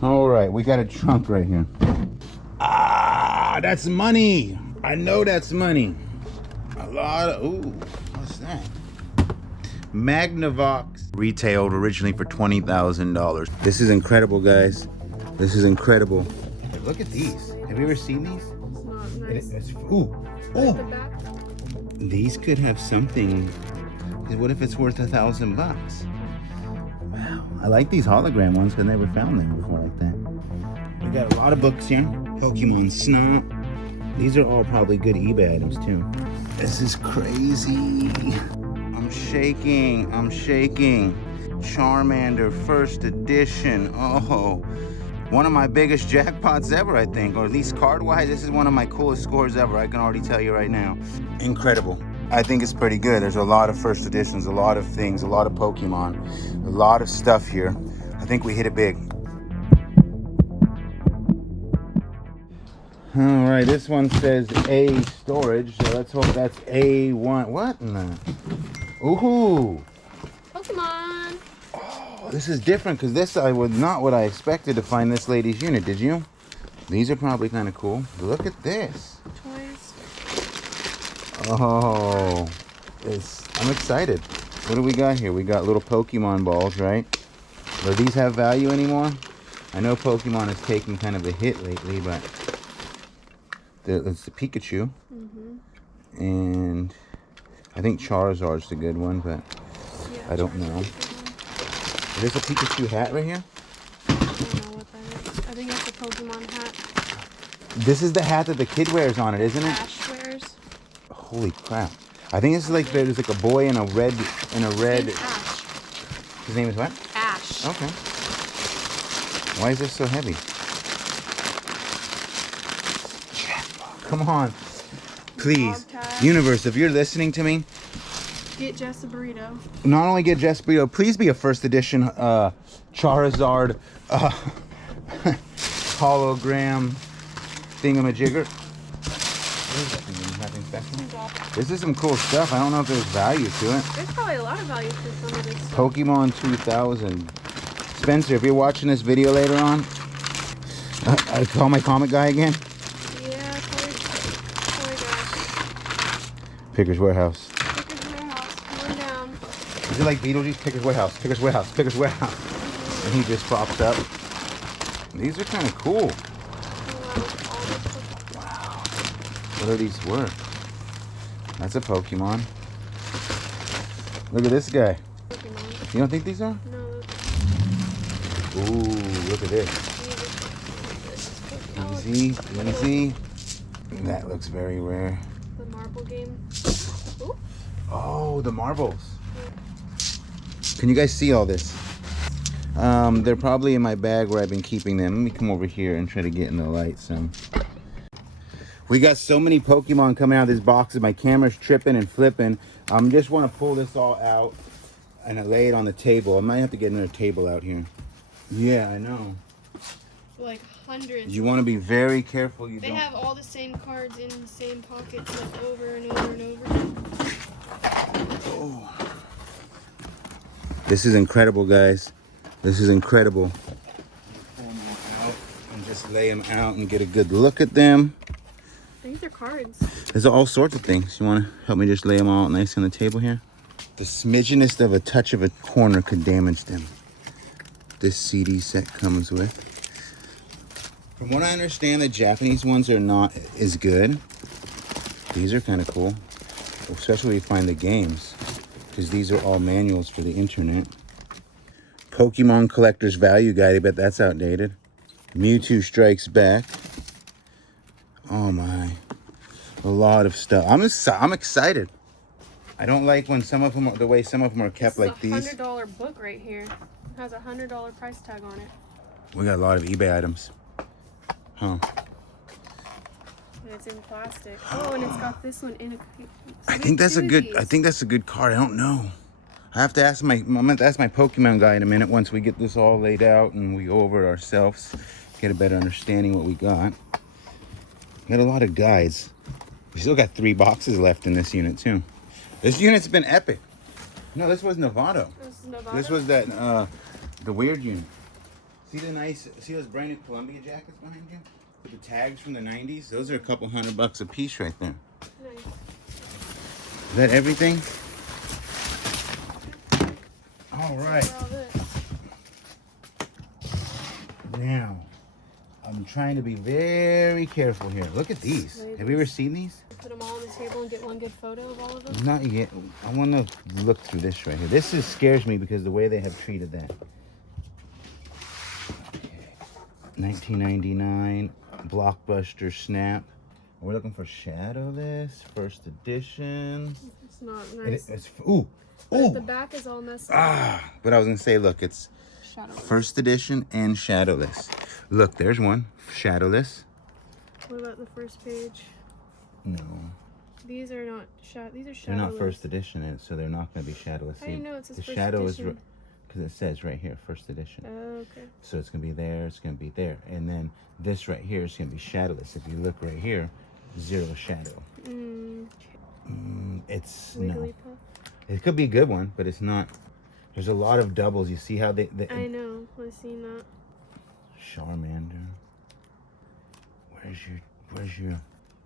All right, we got a trunk right here. Ah, that's money. I know that's money. A lot of, ooh, what's that? Magnavox. Retailed originally for $20,000. This is incredible, guys. This is incredible. Look at these. Have you ever seen these? It's not nice. Ooh, The ooh. back. These could have something. What if it's worth $1,000? Wow. I like these hologram ones because I never found them before like that. We got a lot of books here. Pokemon Snot. These are all probably good eBay items too. This is crazy. I'm shaking. I'm shaking. Charmander first edition. Oh, one of my biggest jackpots ever, I think, or at least card-wise. This is one of my coolest scores ever. I can already tell you right now. Incredible. I think it's pretty good. There's a lot of first editions, a lot of things, a lot of Pokemon, a lot of stuff here. I think we hit it big. All right, this one says A storage, so let's hope that's A1. What in the? Ooh. Pokemon. Oh, this is different because this not what I expected to find this lady's unit. Did you? These are probably kind of cool. Look at this. Toys. Oh, I'm excited. What do we got here? We got little Pokemon balls, right? Do these have value anymore? I know Pokemon is taking kind of a hit lately, but it's the Pikachu. And I think Charizard's the good one, but Yeah, I don't know. There's a Pikachu hat right here. I don't know what that is. I think that's a Pokemon hat. This is the hat that the kid wears on it, isn't it? Ash wears. Holy crap. I think it's like there's like a boy in a red Ash. His name is what? Ash. Okay. Why is this so heavy? Come on. Please. Universe, if you're listening to me, Get Jess a burrito. not only get Jess burrito, please be a first edition Charizard hologram thingamajigger. What is that thing? Nothing special? This is some cool stuff. I don't know if there's value to it. There's probably a lot of value to some of this stuff. Pokemon 2000. Spencer, if you're watching this video later on, I call my comic guy again. Yeah, toy guy. Picker's Warehouse. Picker's Warehouse. Come on down. Is it like Beetlejuice? Picker's Warehouse. Picker's Warehouse. Picker's Warehouse. And he just pops up. These are kind of cool. Wow. What are these worth? That's a Pokemon. Look at this guy. Pokemon. You don't think these are? No. Ooh, look at this. Easy, easy. That looks very rare. The marble game. Ooh. Oh, the marbles. Can you guys see all this? They're probably in my bag where I've been keeping them. Let me come over here and try to get in the light some. We got so many Pokemon coming out of this box that my camera's tripping and flipping. Just want to pull this all out and lay it on the table. I might have to get another table out here. Yeah, I know. Like hundreds. You want to be very careful. They have all the same cards in the same pockets, like over and over and over. Oh. This is incredible, guys. This is incredible. Pull them all out and just lay them out and get a good look at them. These are cards. There's all sorts of things. You want to help me just lay them all out nice on the table here? The smidgenest of a touch of a corner could damage them. This CD set comes with. From what I understand, the Japanese ones are not as good. These are kind of cool, especially when you find the games, because these are all manuals for the internet. Pokemon Collector's Value Guide, I bet that's outdated. Mewtwo Strikes Back. Oh my, a lot of stuff. I'm excited. I don't like when some of them, the way some of them are kept like these. This is a $100 book right here. It has a $100 price tag on it. We got a lot of eBay items. Huh. And it's in plastic. Oh, and it's got this one in a. I think that's a good card. I don't know. I have to ask I'm going to ask my Pokemon guy in a minute once we get this all laid out and we go over it ourselves, get a better understanding what we got. We got a lot of guides. We still got 3 boxes left in this unit too. This unit's been epic. No, this was Novato. This is Novato. This was that the weird unit. See those brand new Columbia jackets behind you? With the tags from the 90s? Those are a couple $100 a piece right there. Nice. Is that everything? All right. All this. Now, I'm trying to be very careful here. Look at these. Have you ever seen these? Put them all on the table and get one good photo of all of them? Not yet. I want to look through this right here. This scares me because the way they have treated that. Okay. 1999 Blockbuster Snap. We're looking for Shadowless, first edition. It's not nice. Ooh. The back is all messed up. But I was going to say, look, it's Shadowless. first edition and Shadowless. Look, there's one. Shadowless. What about the first page? No. These are not these are shadowless. They're not first edition, so they're not going to be Shadowless. How do you know it's the first shadow edition? is because it says right here, first edition. Oh, okay. So it's going to be there, it's going to be there. And then this right here is going to be Shadowless. If you look right here, zero shadow. It's no. It could be a good one, but it's not. There's a lot of doubles. You see how they I know. I've seen that. Charmander. Where's your?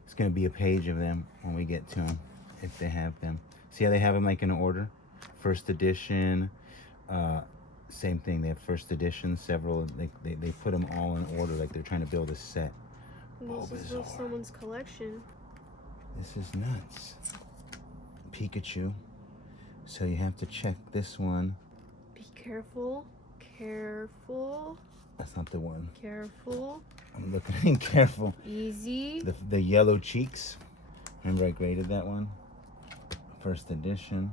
It's gonna be a page of them when we get to them, if they have them. See how they have them like in order? First edition. Same thing. They have first edition. Several. They put them all in order, like they're trying to build a set. This is someone's collection. This is nuts. Pikachu. So you have to check this one. Be careful. Careful. That's not the one. Careful. I'm looking careful. Easy. The yellow cheeks. Remember I graded that one? First edition.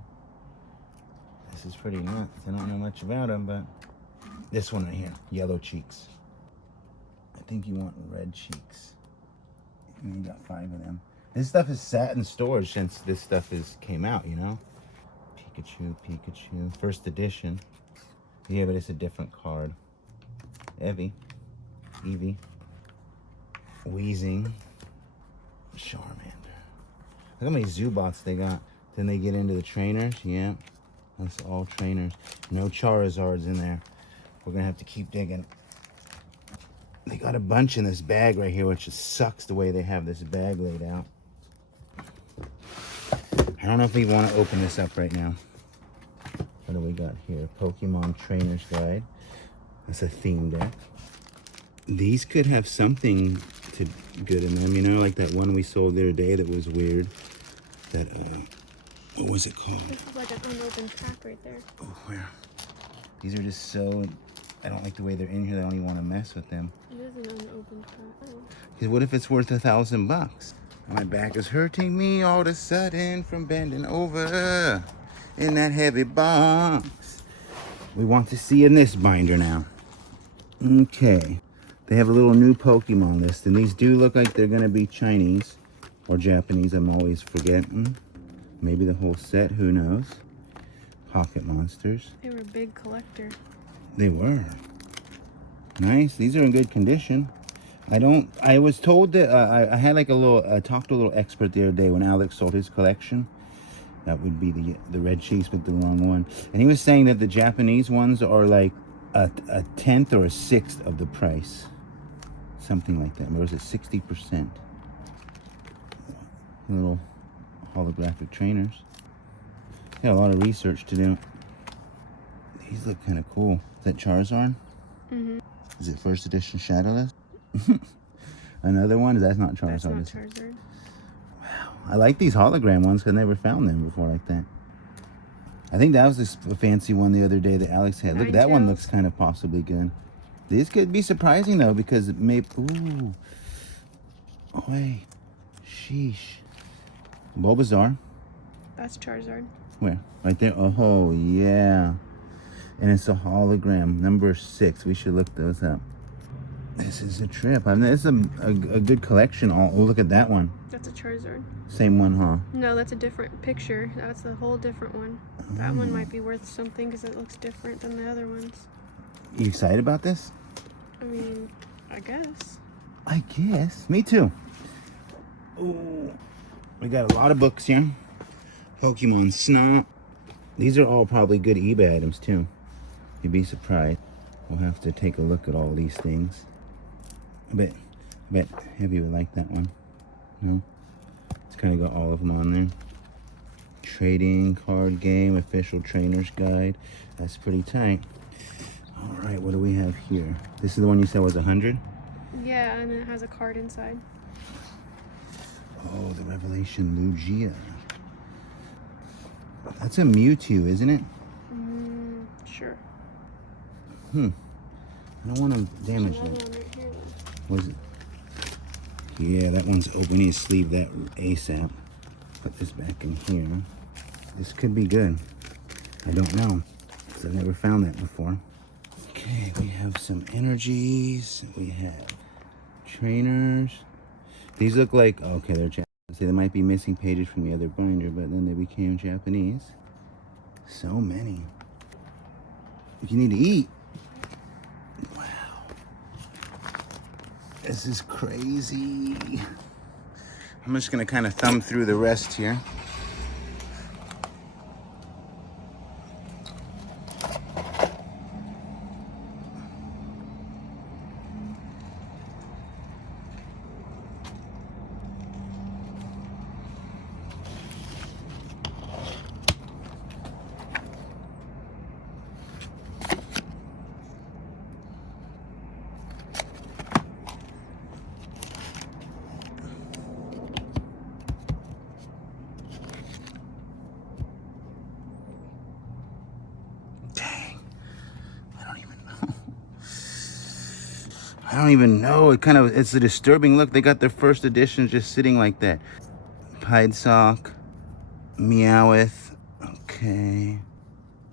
This is pretty nuts. I don't know much about them, but this one right here, yellow cheeks. I think you want red cheeks. And you got 5 of them. This stuff has sat in storage since this stuff came out, you know? Pikachu. First edition. Yeah, but it's a different card. Eevee. Wheezing. Charmander. Look how many Zubots they got. Then they get into the trainers. Yeah. That's all trainers. No Charizards in there. We're going to have to keep digging. They got a bunch in this bag right here, which just sucks the way they have this bag laid out. I don't know if we want to open this up right now. What do we got here? Pokemon Trainer's Guide. That's a theme deck. These could have something good in them, you know, like that one we sold the other day that was weird. That, what was it called? This is like an unopened pack right there. Oh, where? These are just so, I don't like the way they're in here. I don't even want to mess with them. It is an unopened pack. Because what if it's worth $1,000? My back is hurting me all of a sudden from bending over in that heavy box. We want to see in this binder now. Okay. They have a little new Pokemon list, and these do look like they're going to be Chinese or Japanese. I'm always forgetting. Maybe the whole set, who knows? Pocket Monsters. They were a big collector. They were. Nice. These are in good condition. I was told that I had like I talked to a little expert the other day when Alex sold his collection. That would be the red cheeks with the wrong one. And he was saying that the Japanese ones are like a 10th or a 6th of the price. Something like that. Or was it 60%? Little holographic trainers. Got a lot of research to do. These look kind of cool. Is that Charizard? Mm-hmm. Is it first edition Shadowless? Another one? That's not Charizard. That's not Charizard. Wow. I like these hologram ones because I never found them before like that. I think that was a fancy one the other day that Alex had. Look, that one looks kind of possibly good. These could be surprising though because it may... Ooh. Oh, wait. Sheesh. Bulbasaur. That's Charizard. Where? Right there? Oh, yeah. And it's a hologram. Number 6. We should look those up. This is a trip. I mean, it's a good collection. Oh, look at that one. That's a Charizard. Same one, huh? No, that's a different picture. That's a whole different one. That one might be worth something because it looks different than the other ones. You excited about this? I mean, I guess. I guess. Me too. Ooh. We got a lot of books here. Pokemon Snap. These are all probably good eBay items too. You'd be surprised. We'll have to take a look at all these things. I bet Heavy would like that one. No? It's kind of got all of them on there. Trading card game, official trainer's guide. That's pretty tight. All right, what do we have here? This is the one you said was 100? Yeah, and it has a card inside. Oh, the Revelation Lugia. That's a Mewtwo, isn't it? Sure. I don't want to damage There's another that. one right here, though. What is it? Yeah, that one's open. You need to sleeve that ASAP. Put this back in here. This could be good. I don't know, because I've never found that before. Okay, we have some energies. We have trainers. These look like, okay, they're Japanese. They might be missing pages from the other binder, but then they became Japanese. So many. You need to eat. Wow. This is crazy. I'm just gonna kind of thumb through the rest here. I don't even know. It's a disturbing look. They got their first edition just sitting like that. Pied Sock, Meowth. Okay.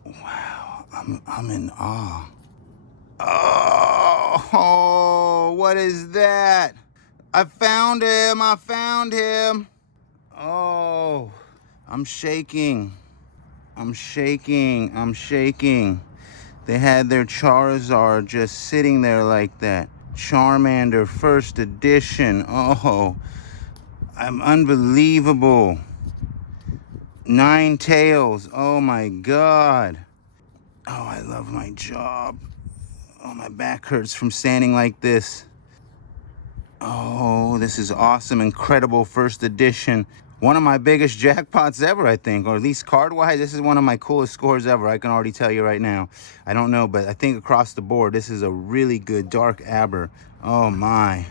Wow, I'm in awe. Oh, what is that? I found him. Oh, I'm shaking. They had their Charizard just sitting there like that. Charmander first edition. Oh, I'm unbelievable. Ninetales. Oh my God. Oh, I love my job. Oh, my back hurts from standing like this. Oh, this is awesome. Incredible first edition. One of my biggest jackpots ever, I think, or at least card-wise, this is one of my coolest scores ever. I can already tell you right now. I don't know, but I think across the board, this is a really good Dark Aber. Oh my.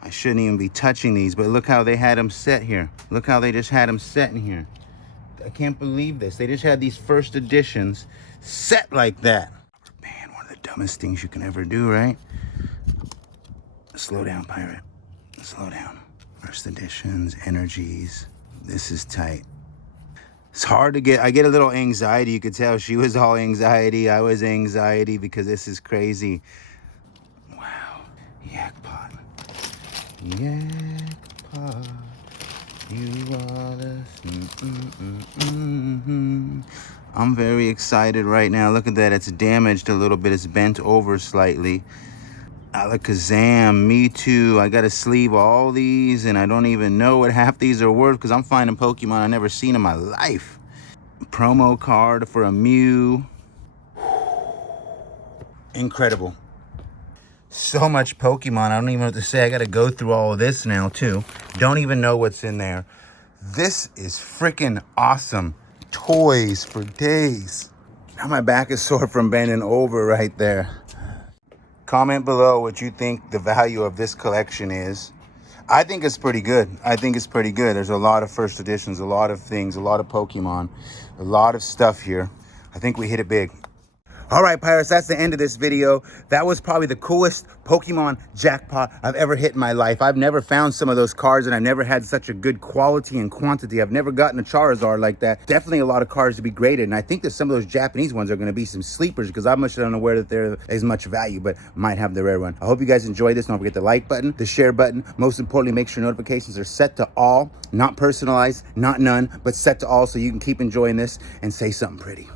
I shouldn't even be touching these, but look how they had them set here. Look how they just had them set in here. I can't believe this. They just had these first editions set like that. Man, one of the dumbest things you can ever do, right? Slow down, Pirate. Slow down. First editions, energies. This is tight. It's hard to get. I get a little anxiety. You could tell she was all anxiety. I was anxiety because this is crazy. Wow. Jackpot. Jackpot. You are the... I'm very excited right now. Look at that. It's damaged a little bit. It's bent over slightly. Alakazam, me too. I gotta sleeve all these, and I don't even know what half these are worth because I'm finding Pokemon I've never seen in my life. Promo card for a Mew. Incredible. So much Pokemon. I don't even know what to say. I gotta go through all of this now too. Don't even know what's in there. This is freaking awesome. Toys for days. Now my back is sore from bending over right there. Comment below what you think the value of this collection is. I think it's pretty good. There's a lot of first editions, a lot of things, a lot of Pokemon, a lot of stuff here. I think we hit it big. All right, Pirates, that's the end of this video. That was probably the coolest Pokemon jackpot I've ever hit in my life. I've never found some of those cards, and I've never had such a good quality and quantity. I've never gotten a Charizard like that. Definitely a lot of cards to be graded, and I think that some of those Japanese ones are going to be some sleepers because I'm much unaware that they're as much value, but might have the rare one. I hope you guys enjoyed this. Don't forget the like button, the share button. Most importantly, make sure notifications are set to all, not personalized, not none, but set to all so you can keep enjoying this and say something pretty.